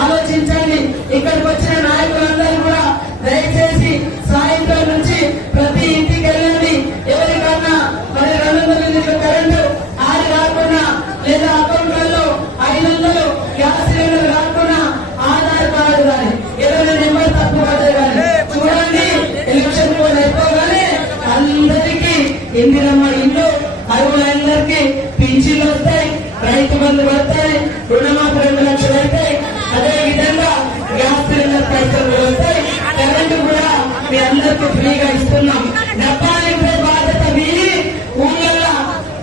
ఆలోచించండి. ఇక్కడికి వచ్చిన నాయకులందరూ కూడా దయచేసి సాయంత్రం నుంచి ప్రతి ఇంటికి వెళ్ళండి. ఎవరికన్నా మరి 200 యూనిట్ల కరెంటు ఆది రాకుండా లేదా అకౌంట్లలో 500 గ్యాస్ సిలిండర్ రాకుండా ఆధార్ కార్డు కానీ ఏదైనా నెంబర్ తప్పు పడ్డాయి కానీ చూడండి. ఎలక్షన్ కూడా అయిపోగానే అందరికీ ఇందిరమ్మ ఇల్లు అరువులందరికీ పింఛన్లు వస్తాయి, రైతు బంధు వస్తాయి, రుణమాఫీ 2 లక్షలు అవుతాయి. అదే విధంగా గ్యాస్ సిలిండర్ పైసలు వస్తాయి. కరెంటు కూడా మీ అందరికీ ఫ్రీగా ఇస్తున్నాం. డబ్బాలింపే బాధ్యత మీది, ఊళ్ళల్లో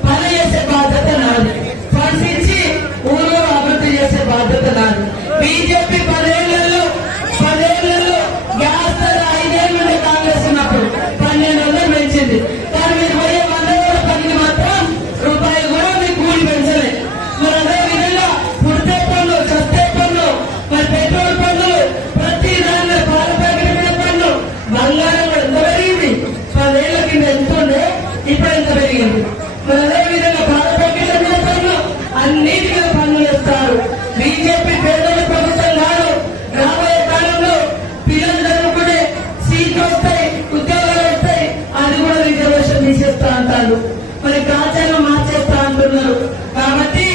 పని చేసే బాధ్యత నాది. ఫండ్స్ ఇచ్చి ఊళ్ళో అభివృద్ధి చేసే బాధ్యత నాది. బీజేపీ 10 ఏళ్లలో గ్యాస్ ధర 5 ఏళ్ళు కాంగ్రెస్ ఉన్నప్పుడు 1200 పెంచింది. కానీ మీరు పోయే 100 పనికి మాత్రం రూపాయి కూడా మీకు కూలి పెంచలే. మరి అదే విధంగా పుడితే పన్ను, చస్తే పన్ను, మరి పెట్రోల్ పన్నులు, ప్రతి దానిలో పాల ప్యాకెట్ మీద పన్ను, బంగారం ఎంత పెరిగింది. 10 ఏళ్ల కింద ఎంత ఉండే ఇప్పుడు ఎంత పెరిగింది. మరి అదే విధంగా పాల ప్యాకెట్ల మీద పన్ను, అన్నిటి మీద పన్నులు ఇస్తారు. బీజేపీ పేదల ప్రభుత్వం కాదు. రాబోయే కాలంలో పిల్లలు చదువుకునే సీట్లు వస్తాయి, ఉద్యోగాలు వస్తాయి, అది కూడా రిజర్వేషన్ తీసేస్తా అంటారు. మరి రాజ్యాంగం మార్చేస్తా అంటున్నారు. కాబట్టి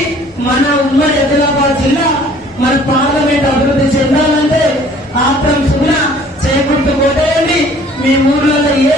మన ఉమ్మడి ఆదిలాబాద్ జిల్లా మన పార్లమెంట్ అభివృద్ధి చెందాలంటే ఆత్రం సుగుణ చేకూర్చుకోటేయండి. మీ ఊర్లలో ఏ